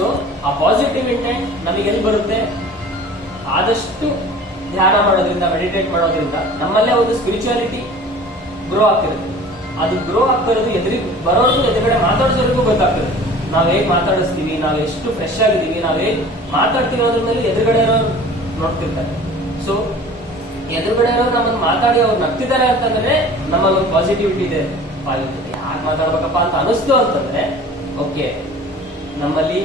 So ಆ positive intent ನಮಗೆ ಎಲ್ಲಿ ಬರುತ್ತೆ? ಆದಷ್ಟು ಧ್ಯಾನ ಮಾಡೋದ್ರಿಂದ ಮೆಡಿಟೇಟ್ ಮಾಡೋದ್ರಿಂದ ನಮ್ಮಲ್ಲೇ ಒಂದು ಸ್ಪಿರಿಚುಯಾಲಿಟಿ ಗ್ರೋ ಆಗ್ತಿರುತ್ತೆ. ಅದು ಗ್ರೋ ಆಗ್ತಿರೋದು ಎದುರಿ ಬರೋರ್ಗೂ ಎದುರುಗಡೆ ಮಾತಾಡೋದ್ರಿಗೂ ಗೊತ್ತಾಗ್ತದೆ ನಾವ್ ಹೇಗ್ ಮಾತಾಡಿಸ್ತೀವಿ, ನಾವ್ ಎಷ್ಟು ಫ್ರೆಶ್ ಆಗಿದ್ದೀವಿ ನಾವ್ ಹೇಗ್ ಮಾತಾಡ್ತೀವಿ ಅದ್ರ ಮೇಲೆ ಎದುರುಗಡೆ ನೋಡ್ತಿರ್ತಾರೆ. ಸೊ ಎದುರುಗಡೆ ಇರೋರು ನಮ್ಮನ್ನ ಮಾತಾಡಿ ಅವ್ರು ನಗ್ತಿದ್ದಾರೆ ಅಂತಂದ್ರೆ ನಮ್ಮಲ್ಲಿ ಒಂದು ಪಾಸಿಟಿವಿಟಿ ಇದೆ ಯಾಕೆ ಮಾತಾಡ್ಬೇಕಪ್ಪ ಅಂತ ಅನಿಸ್ತು ಅಂತಂದ್ರೆ ಓಕೆ ನಮ್ಮಲ್ಲಿ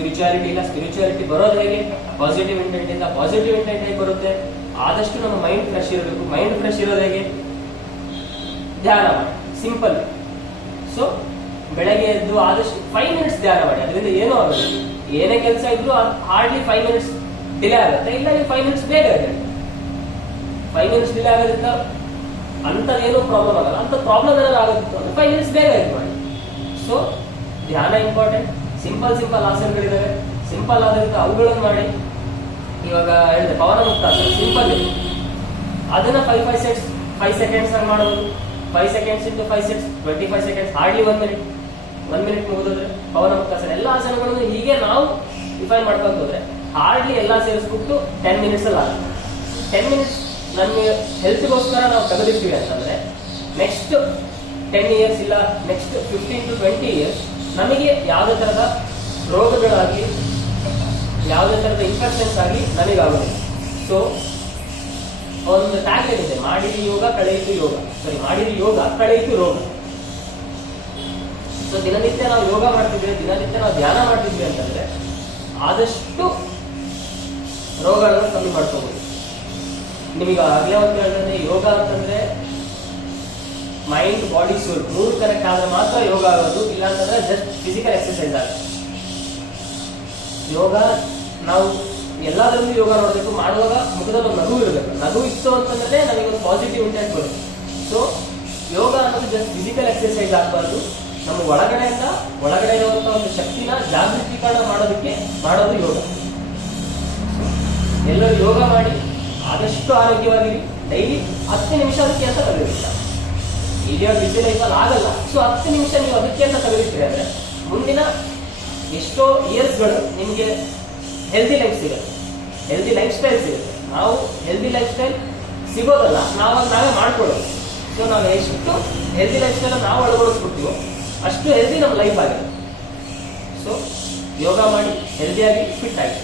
ಸ್ಪಿರಿಚುಯಾಲಿಟಿ ಇಲ್ಲ. ಸ್ಪಿರಿಚುಯಾಲಿಟಿ ಬರೋದು ಹೇಗೆ? ಪಾಸಿಟಿವ್ ಇಂಟೆಂಟ್ ಇಂದ. ಪಾಸಿಟಿವ್ ಇಂಟೆಂಟ್ ಹೇಗೆ ಬರುತ್ತೆ? ಆದಷ್ಟು ನಮ್ಮ ಮೈಂಡ್ ಫ್ರೆಶ್ ಇರಬೇಕು. ಮೈಂಡ್ ಫ್ರೆಶ್ ಇರೋದು ಹೇಗೆ? ಧ್ಯಾನ ಮಾಡಿ. ಸಿಂಪಲ್ ಸೊ ಬೆಳಗ್ಗೆ ಎದ್ದು ಆದಷ್ಟು ಫೈವ್ ಮಿನಿಟ್ಸ್ ಧ್ಯಾನ ಮಾಡಿ. ಅದರಿಂದ ಏನೂ ಆಗುತ್ತೆ ಏನೇ ಕೆಲಸ ಇದ್ರು ಹಾರ್ಡ್ಲಿ ಫೈವ್ ಮಿನಿಟ್ಸ್ ಡಿಲೇ ಆಗುತ್ತೆ. ಇಲ್ಲ, ನೀವು ಫೈವ್ ಮಿನಿಟ್ಸ್ ಬೇಗ ಇದೆ ಫೈವ್ ಮಿನಿಟ್ಸ್ ಡಿಲೇ ಆಗೋದ್ರಿಂದ ಅಂತ ಏನೂ ಪ್ರಾಬ್ಲಮ್ ಆಗಲ್ಲ. ಅಂತ ಪ್ರಾಬ್ಲಮ್ ಏನಾದ್ರು ಆಗುತ್ತೆ ಫೈವ್ ಮಿನಿಟ್ಸ್ ಬೇಗ ಇದು ಮಾಡಿ. ಸೊ ಧ್ಯಾನ ಇಂಪಾರ್ಟೆಂಟ್ ಸಿಂಪಲ್ ಸಿಂಪಲ್ ಆಸನಗಳಿದ್ದಾವೆ ಸಿಂಪಲ್ ಆದಂತ ಅವುಗಳನ್ನು ಮಾಡಿ ಇವಾಗ ಹೇಳಿದೆ, ಪವನ ಮುಕ್ತ ಸಿಂಪಲ್ ಇದೆ. ಅದನ್ನ five five sets five seconds ಆಗಿ ಮಾಡೋದು. Five seconds into five sets twenty five seconds hardly one minute one minute ಮುಗಿದ್ರೆ ಪವನ ಮುಕ್ತಾಸನ ಎಲ್ಲ ಆಸನಗಳನ್ನು ಹೀಗೆ ನಾವು ಡಿಫೈನ್ ಮಾಡ್ಕೊಂಡು ಹೋದ್ರೆ ಹಾರ್ಡ್ಲಿ ಎಲ್ಲ ಸೇರಿಸ್ಬಿಟ್ಟು ಟೆನ್ ಮಿನಿಟ್ಸ್ ಅಲ್ಲಿ ಆಗುತ್ತೆ. ಟೆನ್ ಮಿನಿಟ್ಸ್ ನಮಗೆ ಹೆಲ್ತ್ಗೋಸ್ಕರ ನಾವು ತೆಗೆದಿರ್ತೀವಿ ಅಂತಂದ್ರೆ ನೆಕ್ಸ್ಟ್ ಟೆನ್ ಇಯರ್ಸ್ ಇಲ್ಲ next fifteen to twenty years ನಮಗೆ ಯಾವುದೇ ಥರದ ರೋಗಗಳಾಗಿ, ಯಾವುದೇ ಥರದ ಇನ್ಫೆಕ್ಷನ್ಸ್ ಆಗಿ ನಮಗಾಗುತ್ತೆ ಸೊ ಒಂದು ಟ್ಯಾಗ್ಲೈನ್ ಇದೆ ಮಾಡಿದ ಯೋಗ ಕಳೆಯಿತು ಯೋಗ. ಸರಿ ಮಾಡಿದ ಯೋಗ ಕಳೆಯಿತು ರೋಗ. ಸೊ ದಿನನಿತ್ಯ ನಾವು ಯೋಗ ಮಾಡ್ತಿದ್ವಿ ದಿನನಿತ್ಯ ನಾವು ಧ್ಯಾನ ಮಾಡ್ತಿದ್ವಿ ಅಂತಂದ್ರೆ, ಆದಷ್ಟು ರೋಗಗಳನ್ನು ಕಮ್ಮಿ ಮಾಡ್ಕೋಬಹುದು ನಿಮಗೆ ಆಗ್ಲೇ ಒಂದು ಹೇಳಿದ್ರೆ ಯೋಗ ಅಂತಂದ್ರೆ ಮೈಂಡ್ ಬಾಡಿ ಸೋಲ್ ಮೂರು ಕನೆಕ್ಟ್ ಆದ್ರೆ ಮಾತ್ರ ಯೋಗ ಆಗೋದು, ಇಲ್ಲಾಂತಂದ್ರೆ ಜಸ್ಟ್ ಫಿಸಿಕಲ್ ಎಕ್ಸಸೈಸ್ ಆಗುತ್ತೆ. ಯೋಗ, ನಾವು ಎಲ್ಲದರಲ್ಲೂ ಯೋಗ ನೋಡಬೇಕು. ಮಾಡುವಾಗ ಮುಖದಲ್ಲಿ ಒಂದು ನಗು ಇರಬೇಕು. ನಗು ಇತ್ತು ಅಂತಂದ್ರೆ ನಮಗೆ ಒಂದು ಪಾಸಿಟಿವ್ ಇಂಟ್ಯಾಕ್ಟ್ ಬರುತ್ತೆ. ಸೊ ಯೋಗ ಅನ್ನೋದು ಜಸ್ಟ್ ಫಿಸಿಕಲ್ ಎಕ್ಸಸೈಸ್ ಆಗಬಾರ್ದು. ನಮ್ಮ ಒಳಗಡೆಯಿಂದ ಒಳಗಡೆ ಇರುವಂತ ಒಂದು ಶಕ್ತಿನ ಜಾಗೃತೀಕರಣ ಮಾಡೋದಕ್ಕೆ ಮಾಡೋದು ಯೋಗ. ಎಲ್ಲರೂ ಯೋಗ ಮಾಡಿ, ಆದಷ್ಟು ಆರೋಗ್ಯವಾಗಿರಿ. ಡೈಲಿ ಹತ್ತು ನಿಮಿಷ ಅದಕ್ಕೆ ಅಂತ ಬಿಸಿ ಲೈಫಲ್ಲಿ ಆಗಲ್ಲ. ಸೊ ಹತ್ತು ನಿಮಿಷ ನೀವು ಅದಕ್ಕೆ ಅಂತ ತೆಗೆದಿರ್ತೀರಿ ಅಂದ್ರೆ ಮುಂದಿನ ಎಷ್ಟೋ ಇಯರ್ಸ್ಗಳು ನಿಮಗೆ ಹೆಲ್ದಿ ಲೈಫ್ ಸಿಗುತ್ತೆ ಹೆಲ್ದಿ ಲೈಫ್ ಸ್ಟೈಲ್ ಸಿಗುತ್ತೆ. ನಾವು ಹೆಲ್ದಿ ಲೈಫ್ ಸ್ಟೈಲ್ ಸಿಗೋದಲ್ಲ. ನಾವು ನಾವೇ ಮಾಡ್ಕೊಳ್ಳೋದು. ಸೊ ನಾವು ಎಷ್ಟು ಹೆಲ್ದಿ ಲೈಫ್ ಸ್ಟೈಲ್ ನಾವು ಅಳವಡಿಸ್ಬಿಡ್ತೀವೋ ಅಷ್ಟು ಹೆಲ್ದಿ ನಮ್ಮ ಲೈಫ್ ಆಗಿದೆ ಸೊ ಯೋಗ ಮಾಡಿ ಹೆಲ್ದಿಯಾಗಿ ಫಿಟ್ ಆಗಿ.